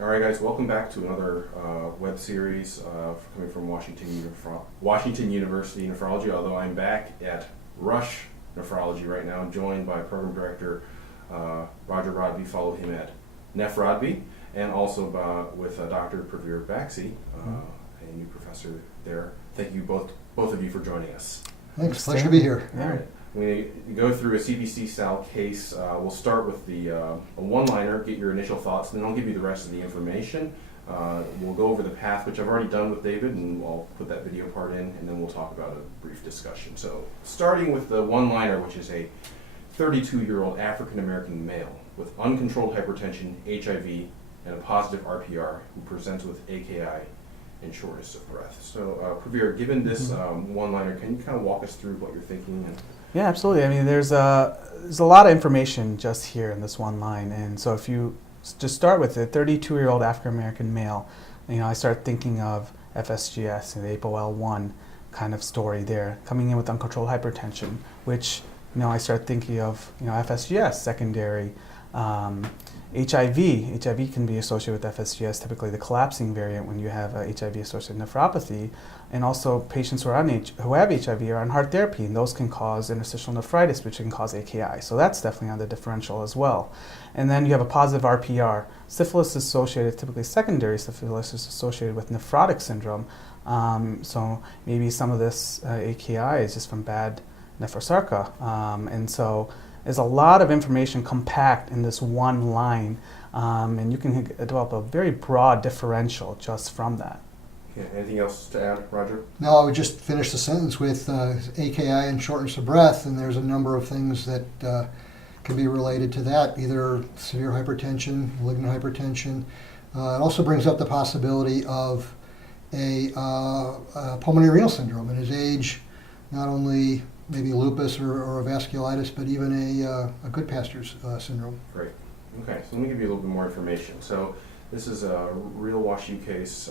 All right, guys, welcome back to another web series coming from Washington University Nephrology, although I'm back at Rush Nephrology right now, joined by Program Director Roger Rodby, follow him at Nephrology, and also with Dr. Rodby and Baxi, a new professor there. Thank you both of you for joining us. Thanks, pleasure to be here. All right. We go through a CPC style case. We'll start with a one-liner, get your initial thoughts, and then I'll give you the rest of the information. We'll go over the path, which I've already done with David, and I'll put that video part in, and then we'll talk about a brief discussion. So starting with the one-liner, which is a 32-year-old African-American male with uncontrolled hypertension, HIV, and a positive RPR who presents with AKI and shortness of breath. So, Pravir, given this one-liner, can you kind of walk us through what you're thinking? Yeah, absolutely. I mean, there's a lot of information just here in this one line, and so if you just start with a 32-year-old African-American male, I start thinking of FSGS and the APOL1 kind of story there, coming in with uncontrolled hypertension, which I start thinking of FSGS secondary. HIV can be associated with FSGS, typically the collapsing variant when you have HIV-associated nephropathy, and also patients who have HIV are on heart therapy, and those can cause interstitial nephritis, which can cause AKI. So that's definitely on the differential as well. And then you have a positive RPR. Syphilis is associated, typically secondary syphilis is associated with nephrotic syndrome. So maybe some of this AKI is just from bad nephrosarca. And so there's a lot of information compact in this one line, and you can develop a very broad differential just from that. Yeah, anything else to add, Roger? No, I would just finish the sentence with AKI and shortness of breath, and there's a number of things that can be related to that, either severe hypertension, malignant hypertension. It also brings up the possibility of a pulmonary renal syndrome in his age, not only maybe lupus or a vasculitis, but even a Goodpaster's syndrome. Great. Okay, so let me give you a little bit more information. So this is a real WashU case.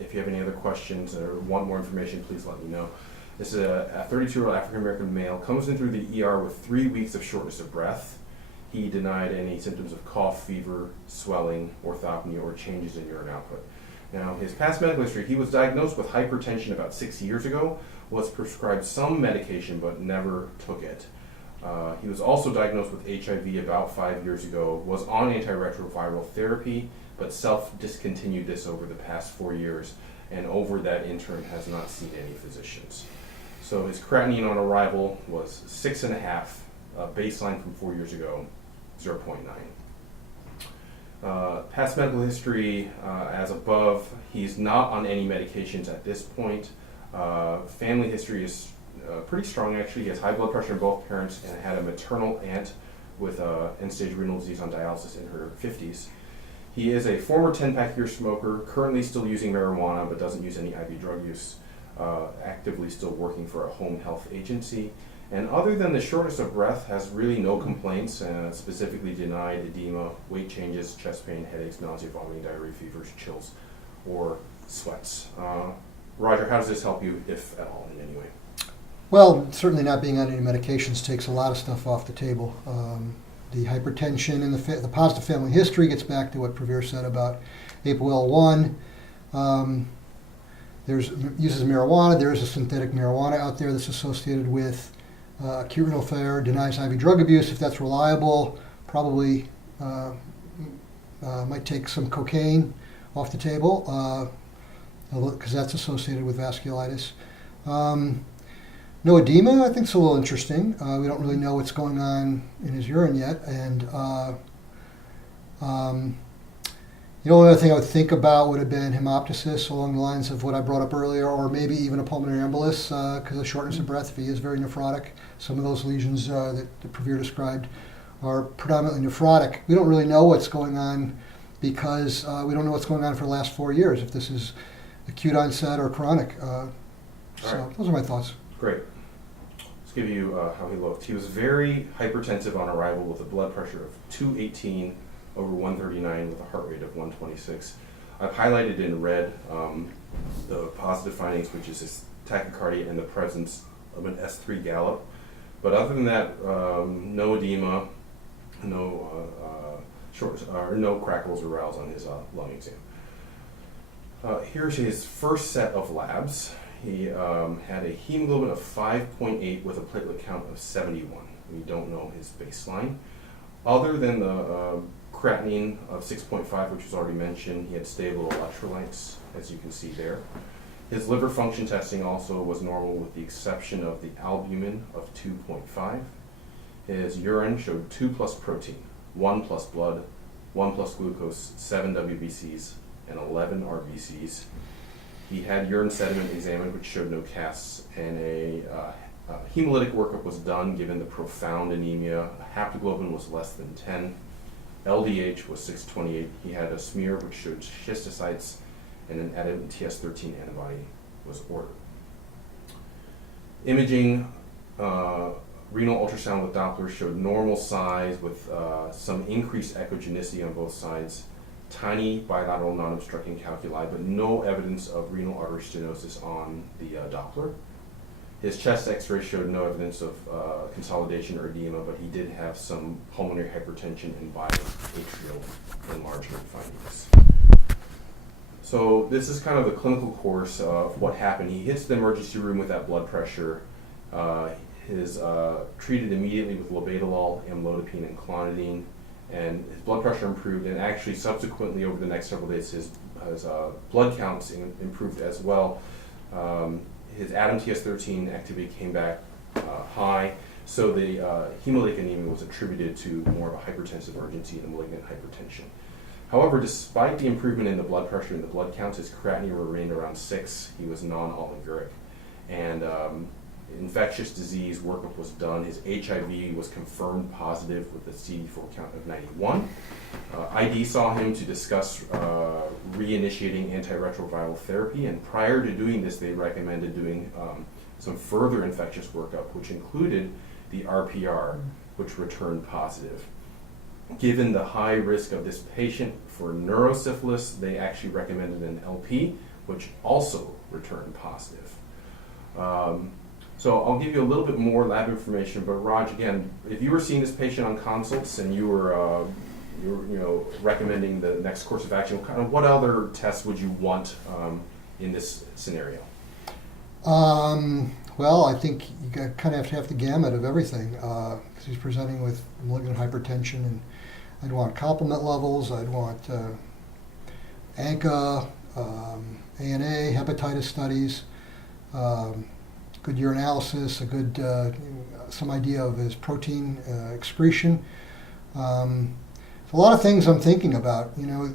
If you have any other questions or want more information, please let me know. This is a 32-year-old African-American male, comes in through the ER with 3 weeks of shortness of breath. He denied any symptoms of cough, fever, swelling, orthopnea, or changes in urine output. Now, his past medical history, he was diagnosed with hypertension about 6 years ago, was prescribed some medication but never took it. He was also diagnosed with HIV about 5 years ago, was on antiretroviral therapy, but self-discontinued this over the past 4 years, and over that interim has not seen any physicians. So his creatinine on arrival was 6.5, baseline from 4 years ago, 0.9. Past medical history, as above, he's not on any medications at this point. Family history is pretty strong, actually. He has high blood pressure in both parents and had a maternal aunt with end-stage renal disease on dialysis in her 50s. He is a former 10-pack year smoker, currently still using marijuana, but doesn't use any IV drug use, actively still working for a home health agency. And other than the shortness of breath, has really no complaints, specifically denied edema, weight changes, chest pain, headaches, nausea, vomiting, diarrhea, fevers, chills, or sweats. Roger, how does this help you, if at all, in any way? Well, certainly not being on any medications takes a lot of stuff off the table. The hypertension and the positive family history gets back to what Pravir said about APOL1. There's uses marijuana. There is a synthetic marijuana out there that's associated with acute renal failure, denies IV drug abuse. If that's reliable, probably might take some cocaine off the table, because that's associated with vasculitis. No edema, I think, is a little interesting. We don't really know what's going on in his urine yet. And the only other thing I would think about would have been hemoptysis along the lines of what I brought up earlier, or maybe even a pulmonary embolus because of shortness of breath if he is very nephrotic. Some of those lesions that Pravir described are predominantly nephrotic. We don't really know what's going on because we don't know what's going on for the last 4 years, if this is acute onset or chronic. So those are my thoughts. Great. Let's give you how he looked. He was very hypertensive on arrival with a blood pressure of 218 over 139 with a heart rate of 126. I've highlighted in red the positive findings, which is his tachycardia and the presence of an S3 gallop. But other than that, no edema, no no crackles or rales on his lung exam. Here's his first set of labs. He had a hemoglobin of 5.8 with a platelet count of 71. We don't know his baseline. Other than the creatinine of 6.5, which was already mentioned, he had stable electrolytes, as you can see there. His liver function testing also was normal with the exception of the albumin of 2.5. His urine showed 2 plus protein, 1 plus blood, 1 plus glucose, 7 WBCs, and 11 RBCs. He had urine sediment examined, which showed no casts, and a hemolytic workup was done given the profound anemia. Haptoglobin was less than 10. LDH was 628. He had a smear which showed schistocytes, and an anti-TS13 antibody was ordered. Imaging, renal ultrasound with Doppler showed normal size with some increased echogenicity on both sides, tiny bilateral non-obstructing calculi, but no evidence of renal artery stenosis on the Doppler. His chest x-ray showed no evidence of consolidation or edema, but he did have some pulmonary hypertension and bioatrial enlargement findings. So this is kind of the clinical course of what happened. He hits the emergency room with that blood pressure. His treated immediately with labetalol, amlodipine, and clonidine, and his blood pressure improved, and actually subsequently over the next several days his blood counts improved as well. His ADAM TS13 activity came back high, so the hemolytic anemia was attributed to more of a hypertensive urgency and malignant hypertension. However, despite the improvement in the blood pressure and the blood counts, his creatinine remained around 6. He was non-oliguric. And infectious disease workup was done. His HIV was confirmed positive with a CD4 count of 91. ID saw him to discuss reinitiating antiretroviral therapy, and prior to doing this, they recommended doing some further infectious workup, which included the RPR, which returned positive. Given the high risk of this patient for neurosyphilis, they actually recommended an LP, which also returned positive. So I'll give you a little bit more lab information, but Raj, again, if you were seeing this patient on consults and you were recommending the next course of action, kind of what other tests would you want in this scenario? Well, I think you kind of have to have the gamut of everything, because he's presenting with malignant hypertension, and I'd want complement levels, I'd want ANCA, ANA, hepatitis studies, good urinalysis, a good some idea of his protein excretion. A lot of things I'm thinking about. You know,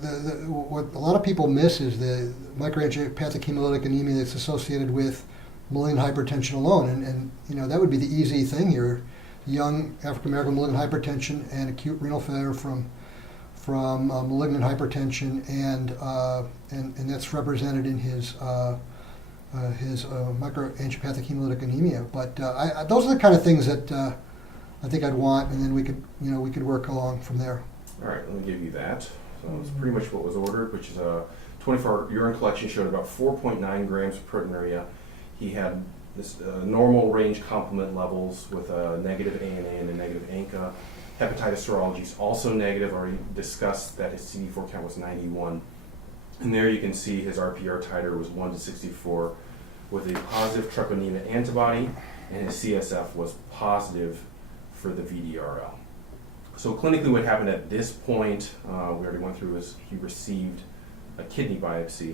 what a lot of people miss is the microangiopathic hemolytic anemia that's associated with malignant hypertension alone, and you know that would be the easy thing here: young African American malignant hypertension and acute renal failure from malignant hypertension, and that's represented in his microangiopathic hemolytic anemia. But those are the kind of things that I think I'd want, and then we could work along from there. All right, let me give you that. So it's pretty much what was ordered, which is a 24-hour urine collection showed about 4.9 grams of proteinuria. He had this normal range complement levels with a negative ANA and a negative ANCA. Hepatitis serology is also negative. Already discussed that his CD4 count was 91. And there you can see his RPR titer was 1 to 64 with a positive treponema antibody, and his CSF was positive for the VDRL. So clinically what happened at this point, we already went through, is he received a kidney biopsy.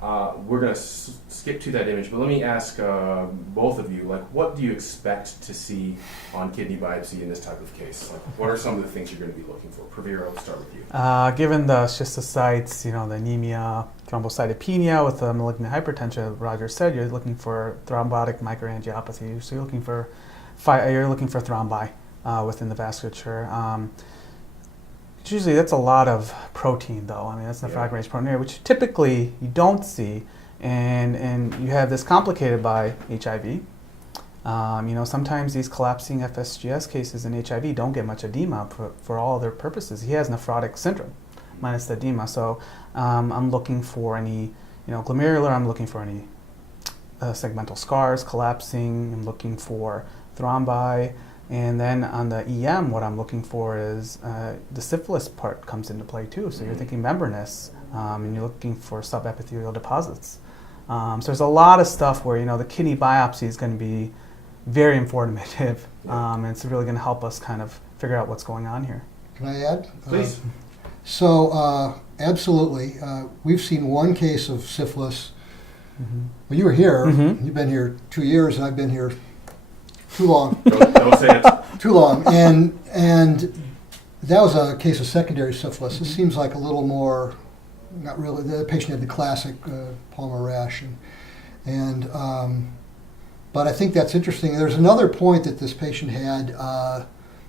We're going to skip to that image, but let me ask both of you, like, what do you expect to see on kidney biopsy in this type of case? Like, what are some of the things you're going to be looking for? Pravir, I'll start with you. Given the schistocytes, the anemia, thrombocytopenia with the malignant hypertension, Roger said, you're looking for thrombotic microangiopathy. So you're looking for thrombi within the vasculature. Usually that's a lot of protein, though. I mean, that's nephrotic range proteinuria, which typically you don't see, and you have this complicated by HIV. Sometimes these collapsing FSGS cases in HIV don't get much edema for all other purposes. He has nephrotic syndrome minus the edema, so I'm looking for any, glomerular. I'm looking for any segmental scars collapsing. I'm looking for thrombi. And then on the EM, what I'm looking for is the syphilis part comes into play too. So you're thinking membranous, and you're looking for subepithelial deposits. So there's a lot of stuff where, the kidney biopsy is going to be very informative, and it's really going to help us kind of figure out what's going on here. Can I add? Please. Absolutely. We've seen one case of syphilis. Well, you were here. You've been here 2 years, and I've been here too long. Don't say it. Too long. And that was a case of secondary syphilis. It seems like a little more, not really. The patient had the classic palmar rash. But I think that's interesting. There's another point that this patient had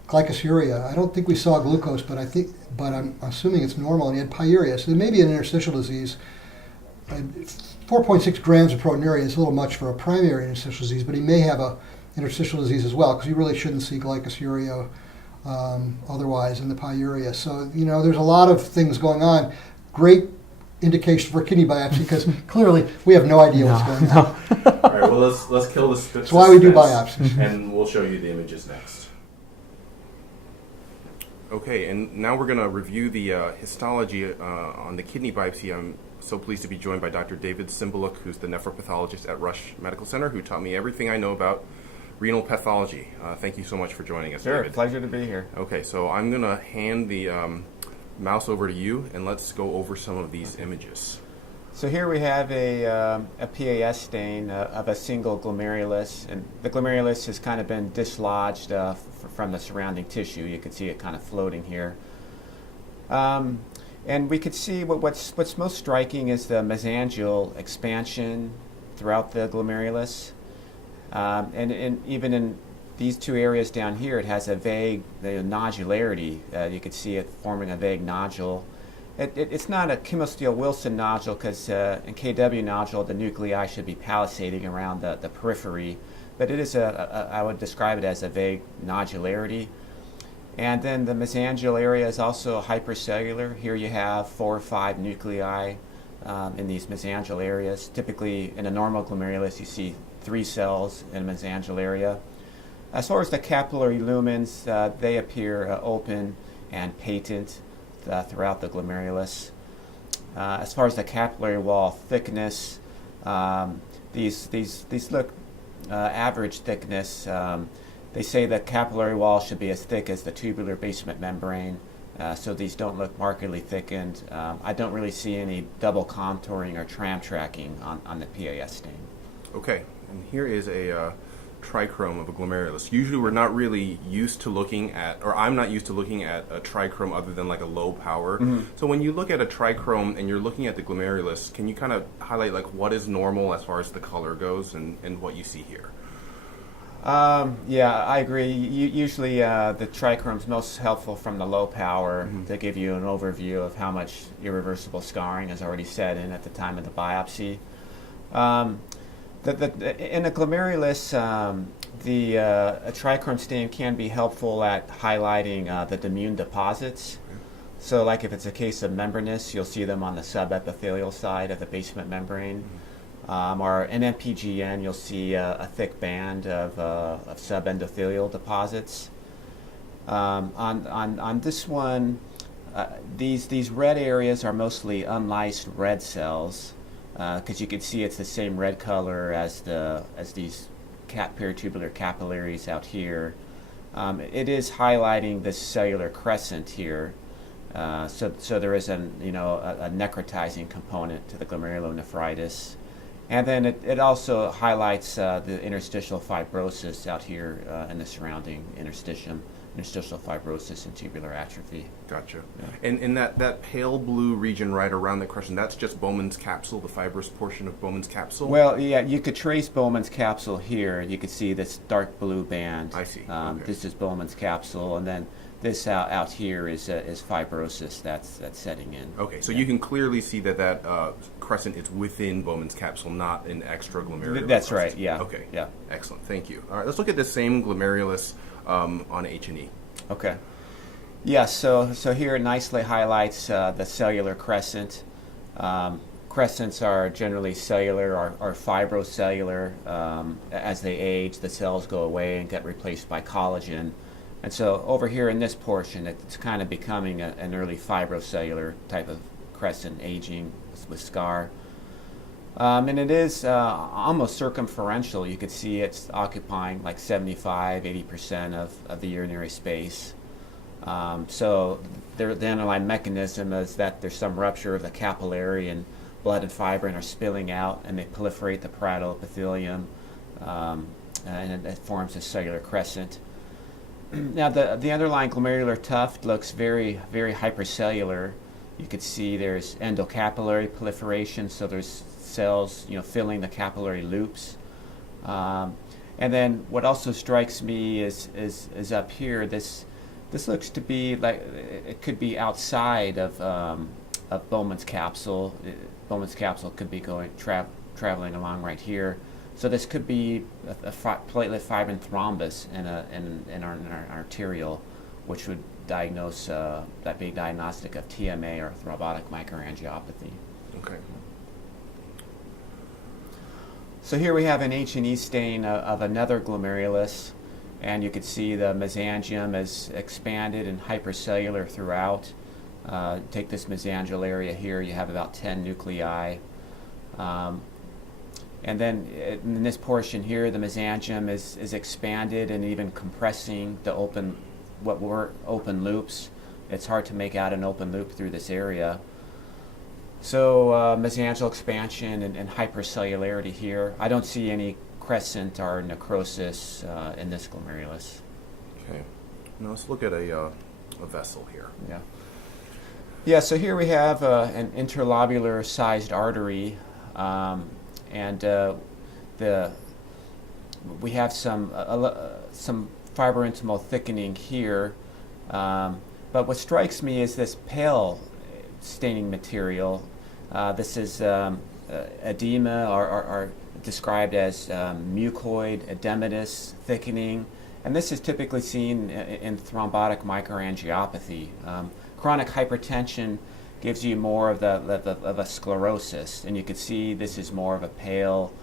glycosuria. I don't think we saw glucose, but I'm assuming it's normal, and he had pyuria. So there may be an interstitial disease. 4.6 grams of proteinuria is a little much for a primary interstitial disease, but he may have a interstitial disease as well, because you really shouldn't see glycosuria otherwise in the pyuria. So, there's a lot of things going on. Great indication for kidney biopsy, because clearly we have no idea what's going on. All right, well, let's kill this. That's why we do biopsies. And we'll show you the images next. Okay, and now we're going to review the histology on the kidney biopsy. I'm so pleased to be joined by Dr. David Cimbaluk, who's the nephropathologist at Rush Medical Center, who taught me everything I know about renal pathology. Thank you so much for joining us, Sure, David. pleasure to be here. Okay, so I'm going to hand the mouse over to you, and let's go over some of these images. So here we have a PAS stain of a single glomerulus, and the glomerulus has kind of been dislodged from the surrounding tissue. You can see it kind of floating here. And we could see what's most striking is the mesangial expansion throughout the glomerulus. And even in these two areas down here, it has a vague nodularity. You could see it forming a vague nodule. It's not a Kimmel-Steele-Wilson nodule, because in KW nodule, the nuclei should be palisading around the periphery. But it is I would describe it as a vague nodularity. And then the mesangial area is also hypercellular. Here you have 4 or 5 nuclei in these mesangial areas. Typically, in a normal glomerulus, you see 3 cells in a mesangial area. As far as the capillary lumens, they appear open and patent throughout the glomerulus. As far as the capillary wall thickness, these look average thickness. They say that capillary wall should be as thick as the tubular basement membrane, so these don't look markedly thickened. I don't really see any double contouring or tram tracking on the PAS stain. Okay, and here is a trichrome of a glomerulus. Usually we're not really used to looking at, or I'm not used to looking at a trichrome other than like a low power. So when you look at a trichrome and you're looking at the glomerulus, can you kind of highlight like what is normal as far as the color goes and what you see here? Yeah, I agree. Usually the trichrome's is most helpful from the low power to give you an overview of how much irreversible scarring is already set in at the time of the biopsy. In a glomerulus, a trichrome stain can be helpful at highlighting the immune deposits. So like if it's a case of membranous, you'll see them on the subepithelial side of the basement membrane. Or in MPGN, you'll see a thick band of subendothelial deposits. On this one, these red areas are mostly unlysed red cells, because you can see it's the same red color as these peritubular capillaries out here. It is highlighting this cellular crescent here. So there is a necrotizing component to the glomerulonephritis. And then it also highlights the interstitial fibrosis out here in the surrounding interstitial fibrosis and tubular atrophy. Gotcha. Yeah. And that pale blue region right around the crescent, that's just Bowman's capsule, the fibrous portion of Bowman's capsule? Well, yeah, you could trace Bowman's capsule here. You could see this dark blue band. I see. Okay. This is Bowman's capsule, and then this out here is fibrosis that's setting in. Okay, so you can clearly see that crescent is within Bowman's capsule, not an extraglomerular. That's crescent. right. Yeah. Okay. Yeah. Excellent. Thank you. All right, let's look at the same glomerulus on H&E. Okay. Yeah. So here it nicely highlights the cellular crescent. crescents are generally cellular or fibrocellular. As they age, the cells go away and get replaced by collagen. And so over here in this portion, it's kind of becoming an early fibrocellular type of crescent, aging with scar. And it is almost circumferential. You could see it's occupying like 75-80% of the urinary space. So the underlying mechanism is that there's some rupture of the capillary, and blood and fibrin are spilling out, and they proliferate the parietal epithelium, and it forms a cellular crescent. Now the underlying glomerular tuft looks very, very hypercellular. You could see there's endocapillary proliferation, so there's cells, filling the capillary loops. And then what also strikes me is up here. This looks to be like it could be outside of Bowman's capsule. Bowman's capsule could be traveling along right here. So this could be a platelet fibrin thrombus in our arterial, which would diagnose that big diagnostic of TMA or thrombotic microangiopathy. Okay. So here we have an H&E stain of another glomerulus, and you can see the mesangium is expanded and hypercellular throughout. Take this mesangial area here, you have about 10 nuclei. And then in this portion here, the mesangium is expanded and even compressing the what were open loops. It's hard to make out an open loop through this area. So mesangial expansion and hypercellularity here. I don't see any crescent or necrosis in this glomerulus. Okay. Now let's look at a vessel here. Yeah. Yeah. So here we have an interlobular sized artery, and we have some fibrointimal thickening here. But what strikes me is this pale staining material. This is edema, or described as mucoid edematous thickening, and this is typically seen in thrombotic microangiopathy. Chronic hypertension gives you more of a sclerosis, and you can see this is more of a pale,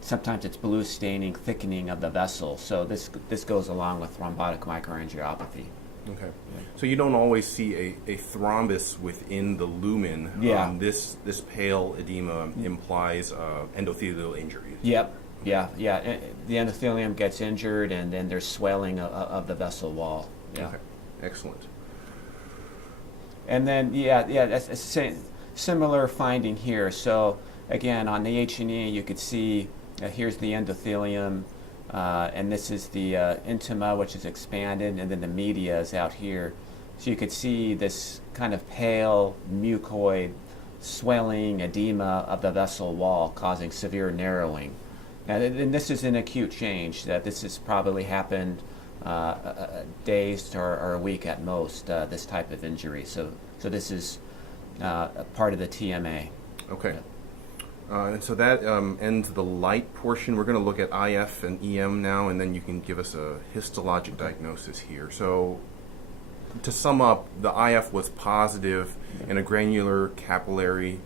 sometimes it's blue staining, thickening of the vessel. So this goes along with thrombotic microangiopathy. Okay. So you don't always see a thrombus within the lumen. Yeah. This pale edema implies endothelial injury. Yep. Yeah. The endothelium gets injured, and then there's swelling of the vessel wall. Yeah. Okay. Excellent. And then that's a similar finding here. So again, on the H&E, you could see here's the endothelium. And this is the intima, which is expanded, and then the media is out here. So you could see this kind of pale, mucoid, swelling, edema of the vessel wall causing severe narrowing. Now, and this is an acute change. This has probably happened days or a week at most, this type of injury. So this is a part of the TMA. Okay. And so that ends the light portion. We're going to look at IF and EM now, and then you can give us a histologic diagnosis here. So to sum up, the IF was positive in a granular capillary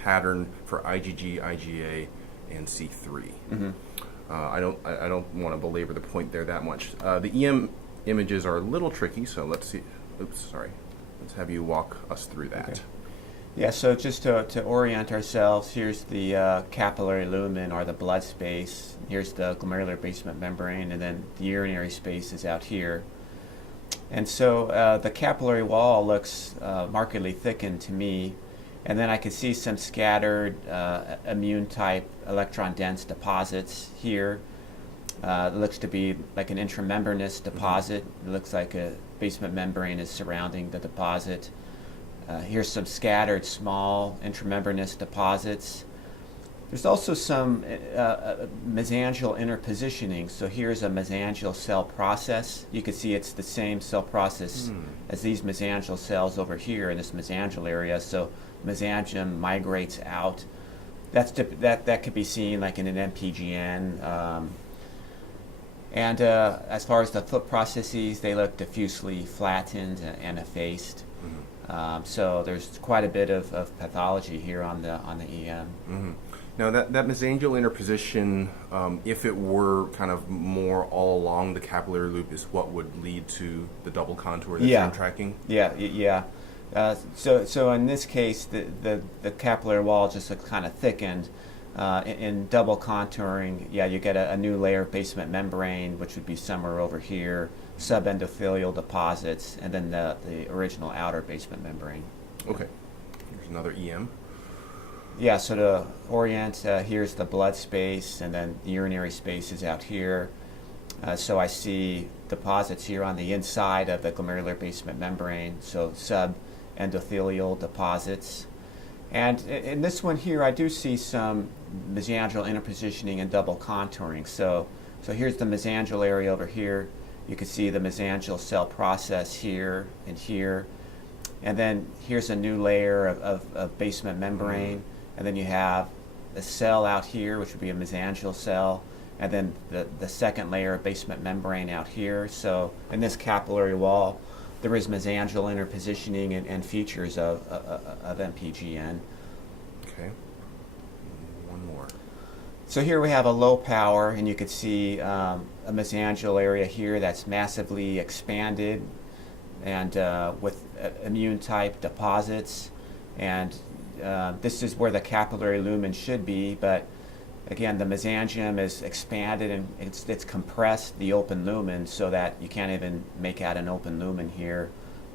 pattern for IgG, IgA, and C3. Mm-hmm. I don't want to belabor the point there that much. The EM images are a little tricky, so let's see. Let's have you walk us through that. Okay. Yeah, so just to orient ourselves, here's the capillary lumen, or the blood space. Here's the glomerular basement membrane, and then the urinary space is out here. And so the capillary wall looks markedly thickened to me, and then I can see some scattered immune-type electron-dense deposits here. It looks to be like an intramembranous deposit. It looks like a basement membrane is surrounding the deposit. Here's some scattered small intramembranous deposits. There's also some mesangial interpositioning. So here's a mesangial cell process. You can see it's the same cell process as these mesangial cells over here in this mesangial area. So mesangium migrates out. That could be seen like in an MPGN. And as far as the foot processes, they look diffusely flattened and effaced. So there's quite a bit of pathology here on the EM. Mm-hmm. Now that mesangial interposition, if it were kind of more all along the capillary loop, is what would lead to the double contour that you're tracking? Yeah. So in this case, the capillary wall just looks kind of thickened. In double contouring, you get a new layer of basement membrane, which would be somewhere over here, subendothelial deposits, and then the original outer basement membrane. Okay. Here's another EM. Yeah, so to orient, here's the blood space, and then the urinary space is out here. So I see deposits here on the inside of the glomerular basement membrane, so subendothelial deposits. And in this one here, I do see some mesangial interpositioning and double contouring. So here's the mesangial area over here. You can see the mesangial cell process here and here. And then here's a new layer of basement membrane. And then you have a cell out here, which would be a mesangial cell. And then the second layer of basement membrane out here. So in this capillary wall, there is mesangial interpositioning and features of MPGN. Okay. One more. So here we have a low power, and you could see a mesangial area here that's massively expanded and with immune type deposits. And this is where the capillary lumen should be, but again, the mesangium is expanded and it's compressed, the open lumen, so that you can't even make out an open lumen here.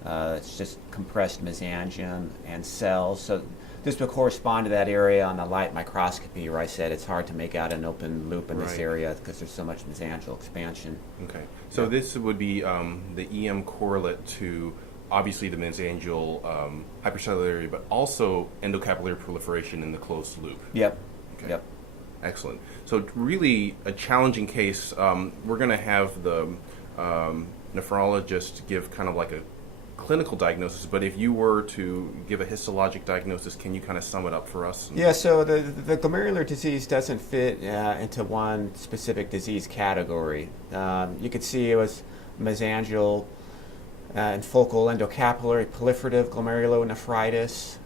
It's just compressed mesangium and cells. So this would correspond to that area on the light microscopy where I said it's hard to make out an open loop in this area because there's so much mesangial expansion. Okay. So this would be the EM correlate to obviously the mesangial hypercellular area, but also endocapillary proliferation in the closed loop. Yep. Okay. Yep. Excellent. So really a challenging case. We're going to have the nephrologist give kind of like a clinical diagnosis, but if you were to give a histologic diagnosis, can you kind of sum it up for us? Yeah, so the glomerular disease doesn't fit into one specific disease category. You could see it was mesangial and focal endocapillary proliferative glomerulonephritis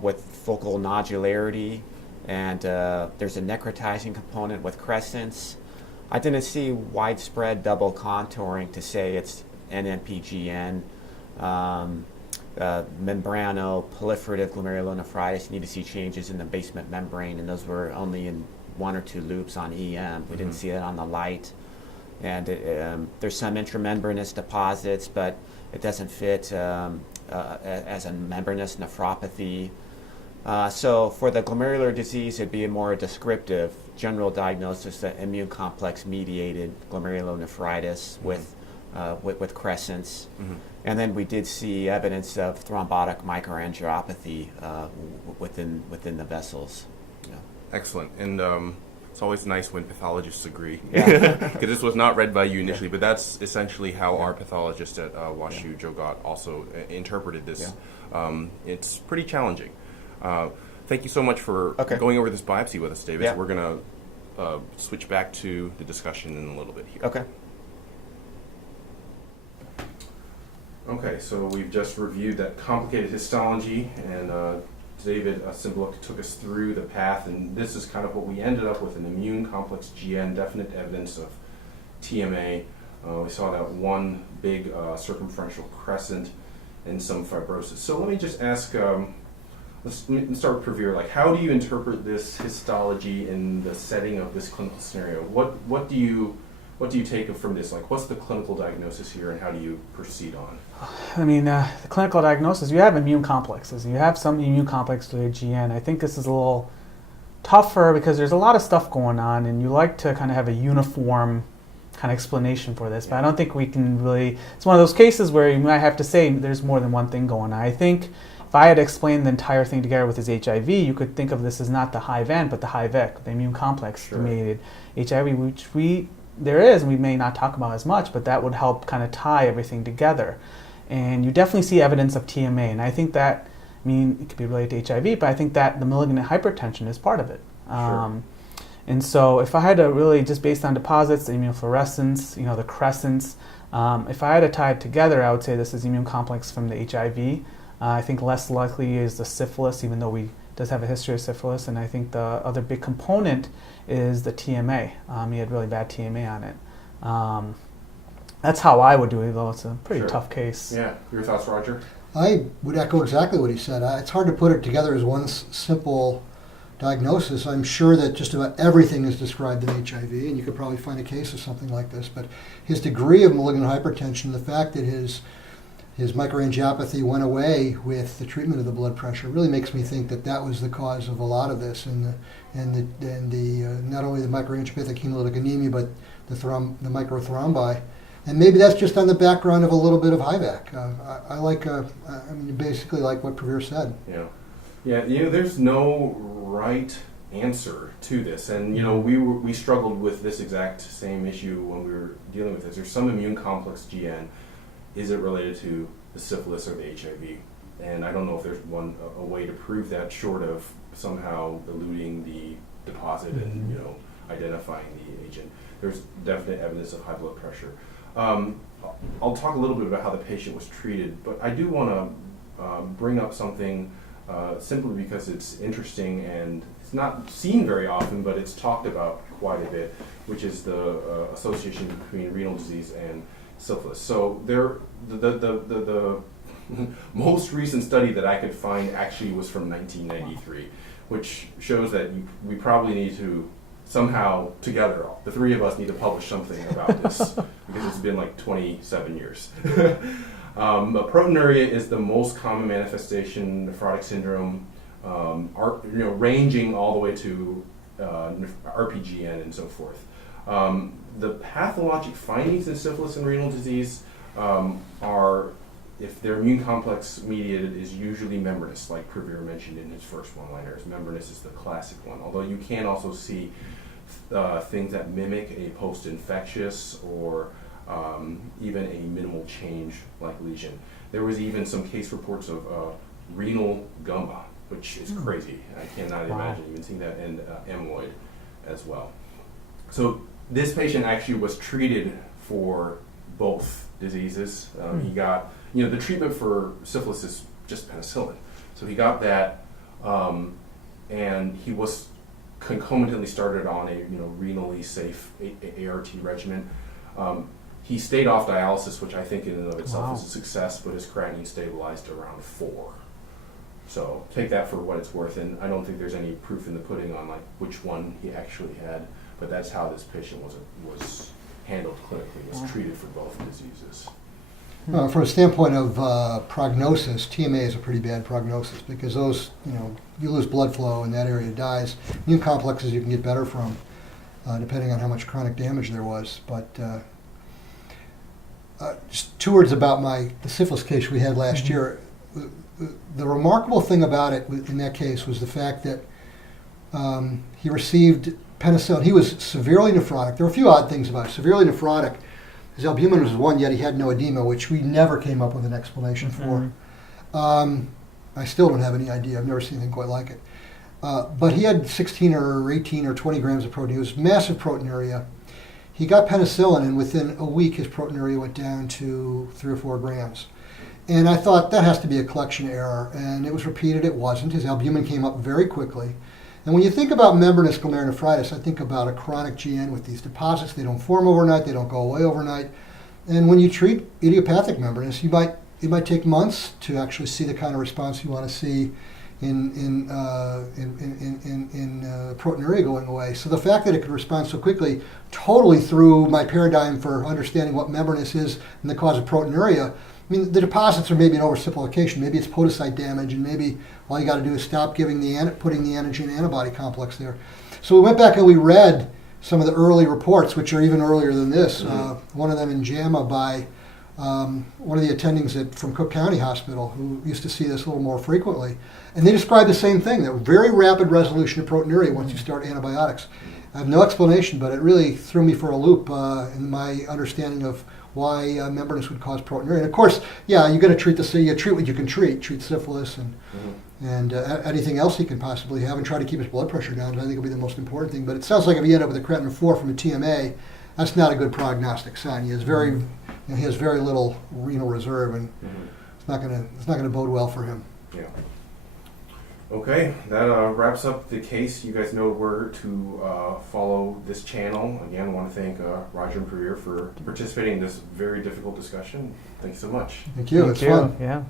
with focal nodularity, and there's a necrotizing component with crescents. I didn't see widespread double contouring to say it's NMPGN. Membrano proliferative glomerulonephritis, you need to see changes in the basement membrane, and those were only in 1 or 2 loops on EM. We didn't see it on the light. And there's some intramembranous deposits, but it doesn't fit as a membranous nephropathy. So for the glomerular disease, it'd be a more descriptive general diagnosis, that immune complex mediated glomerulonephritis with crescents. And then we did see evidence of thrombotic microangiopathy within the vessels. Yeah. Excellent. And it's always nice when pathologists agree. Yeah. Because this was not read by you initially, but that's essentially how our pathologist at WashU, Joe Gott, also interpreted this. Yeah. It's pretty challenging. Thank you so much for Okay. going over this biopsy with us, David. Yeah. We're going to switch back to the discussion in a little bit here. Okay. Okay, so we've just reviewed that complicated histology, and David Cimbaluk took us through the path, and this is kind of what we ended up with: an immune complex GN, definite evidence of TMA. We saw that one big circumferential crescent and some fibrosis. So let me just ask, let's start with Pravir. Like, how do you interpret this histology in the setting of this clinical scenario? What do you take from this? Like, what's the clinical diagnosis here, and how do you proceed on? I mean, the clinical diagnosis, you have immune complexes. You have some immune complex to GN. I think this is a little tougher because there's a lot of stuff going on, and you like to kind of have a uniform kind of explanation for this. But I don't think we can really, it's one of those cases where you might have to say there's more than one thing going on. I think if I had explained the entire thing together with his HIV, you could think of this as not the HIV-N, but the HIV-EC, the immune complex mediated HIV, which there is, and we may not talk about as much, but that would help kind of tie everything together. And you definitely see evidence of TMA, and I think that, I mean, it could be related to HIV, but I think that the malignant hypertension is part of it. Sure. And so if I had to really, just based on deposits, the immunofluorescence, the crescents, if I had to tie it together, I would say this is immune complex from the HIV. I think less likely is the syphilis, even though he does have a history of syphilis. And I think the other big component is the TMA. He had really bad TMA on it. That's how I would do it, though it's a pretty Sure. tough case. Yeah. Your thoughts, Roger? I would echo exactly what he said. It's hard to put it together as one simple diagnosis. I'm sure that just about everything is described in HIV, and you could probably find a case of something like this. But his degree of malignant hypertension, the fact that his microangiopathy went away with the treatment of the blood pressure, really makes me think that that was the cause of a lot of this, and not only the microangiopathic hemolytic anemia, but the microthrombi. And maybe that's just on the background of a little bit of HIVAC. I mean, basically like what Pravir said. Yeah. Yeah, there's no right answer to this. And, we struggled with this exact same issue when we were dealing with this. There's some immune complex GN. Is it related to the syphilis or the HIV? And I don't know if there's a way to prove that short of somehow eluding the deposit and, identifying the agent. There's definite evidence of high blood pressure. I'll talk a little bit about how the patient was treated, but I do want to bring up something simply because it's interesting and it's not seen very often, but it's talked about quite a bit, which is the association between renal disease and syphilis. So the most recent study that I could find actually was from 1993, which shows that we probably need to somehow together, the three of us need to publish something about this because it's been like 27 years. Proteinuria is the most common manifestation, nephrotic syndrome, ranging all the way to RPGN and so forth. The pathologic findings in syphilis and renal disease are, if they're immune complex mediated, is usually membranous, like Pravir mentioned in his first one-liners. Membranous is the classic one, although you can also see things that mimic a post-infectious or even a minimal change like lesion. There was even some case reports of renal gumma, which is crazy. I cannot imagine even seeing that, and amyloid as well. So this patient actually was treated for both diseases. He got, the treatment for syphilis is just penicillin. So he got that, and he was concomitantly started on a renally safe ART regimen. He stayed off dialysis, which I think in and of itself is a success, but his creatinine stabilized around 4. So take that for what it's worth, and I don't think there's any proof in the pudding on which one he actually had, but that's how this patient was handled clinically, was treated for both diseases. From a standpoint of prognosis, TMA is a pretty bad prognosis because those, you lose blood flow and that area dies. Immune complexes you can get better from, depending on how much chronic damage there was. But just 2 words about the syphilis case we had last year. The remarkable thing about it in that case was the fact that he received penicillin. He was severely nephrotic. There were a few odd things about it. Severely nephrotic. His albumin was 1, yet he had no edema, which we never came up with an explanation for. I still don't have any idea. I've never seen anything quite like it. But he had 16 or 18 or 20 grams of protein. It was massive proteinuria. He got penicillin, and within a week, his proteinuria went down to 3 or 4 grams. And I thought that has to be a collection error, and it was repeated. It wasn't. His albumin came up very quickly. And when you think about membranous glomerulonephritis, I think about a chronic GN with these deposits. They don't form overnight. They don't go away overnight. And when you treat idiopathic membranous, it might take months to actually see the kind of response you want to see in proteinuria going away. So the fact that it could respond so quickly totally threw my paradigm for understanding what membranous is and the cause of proteinuria. I mean, the deposits are maybe an oversimplification. Maybe it's podocyte damage, and maybe all you got to do is stop putting the antigen antibody complex there. So we went back and we read some of the early reports, which are even earlier than this. One of them in JAMA by one of the attendings from Cook County Hospital, who used to see this a little more frequently. And they described the same thing, that very rapid resolution of proteinuria once you start antibiotics. I have no explanation, but it really threw me for a loop in my understanding of why membranous would cause proteinuria. And of course, yeah, you got to treat you treat what you can treat syphilis and anything else he can possibly have, and try to keep his blood pressure down. I think will be the most important thing. But it sounds like if you end up with a creatinine of 4 from a TMA, that's not a good prognostic sign. He has very little renal reserve, and it's not gonna bode well for him. Yeah. Okay, that wraps up the case. You guys know where to follow this channel. Again, I want to thank Roger and Praveer for participating in this very difficult discussion. Thanks so much. Thank you. Thank It's you. fun. Yeah.